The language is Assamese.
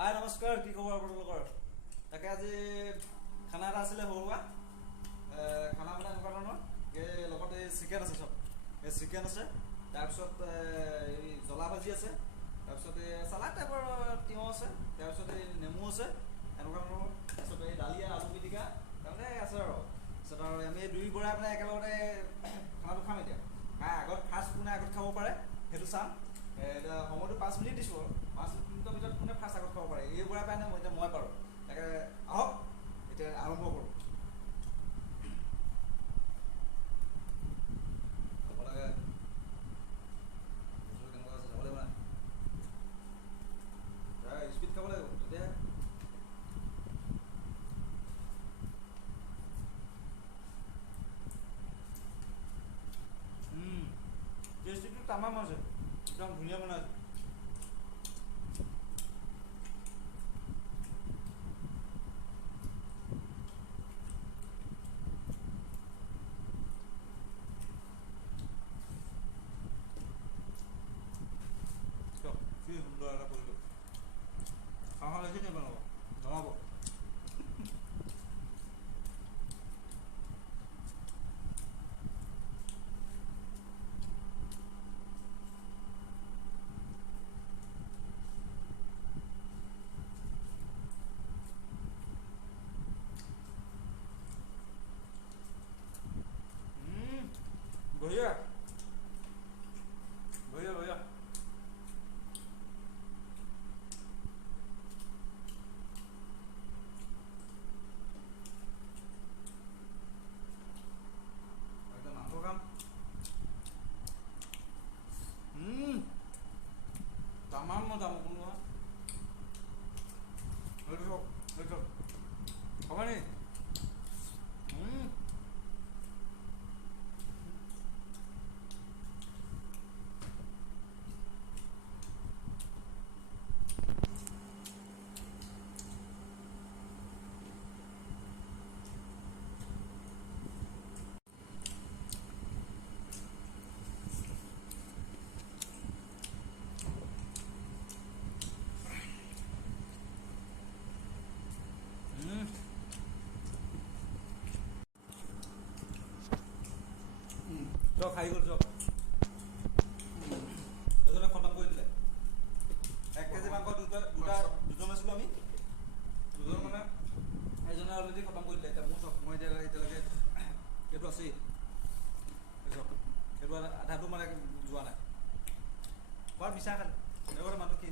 হাই নমস্কাৰ, কি খবৰ আপোনালোকৰ? তাকে আজি খানা এটা আছিলে সৰু সুৰা খানা মানে এনেকুৱা ধৰণৰ লগত এই চিকেন আছে, চব এই চিকেন আছে, তাৰপিছত এই জ্বলা ভাজি আছে, তাৰপিছত এই চালাড টাইপৰ তিয়ঁহ আছে, তাৰপিছত এই নেমু আছে এনেকুৱা ধৰণৰ, তাৰপিছত এই দালি আলু পিটিকা তাৰমানে আছে আৰু তাৰপিছত আৰু আমি দুই বৰাই মানে একেলগতে খানাটো খাম। এতিয়া খাই আগত ফাৰ্ষ্ট কোনে আগত খাব পাৰে সেইটো চাম। এতিয়া সময়টো 5 মিনিট দিছোঁ আৰু 5 মিনিটৰ ভিতৰত কোনে ফাৰ্ষ্ট আগত খাব পাৰে এই বৰাই পায় নে মই পাৰোঁ। তাকে আহক এতিয়া আৰম্ভ কৰোঁ। খাব লাগে বস্তুটো কেনেকুৱা আছে চাব লাগিব না, স্পীড খাব লাগিব তেতিয়া টেষ্টিটো তামাম আছে, একদম ধুনীয়া বনাইছে। কি সুন্দৰ এটা পৰিৱেশ, খাওঁ লাগিছে নি বনাব জনাব। বঢ়িয়া বঢ়িয়া বঢ়িয়া। একদম মাংস খাম। তামাম মজা মোক কোনো নহয় সেইটো চব সেইটো হ'ব নি। চব খাই গ'ল, চব এজনে খতম কৰি দিলে। 1 কেজি মাংস দুজন আছিলোঁ আমি, দুজন মানে এজনে অলৰেডি খতম কৰি দিলে। এতিয়া মোৰ চব মই এতিয়ালৈকে সেইটো আছেই, চব সেইটো আধাটো মানে যোৱা নাই। বৰ মিছা খালি এনেকুৱা মানুহ কি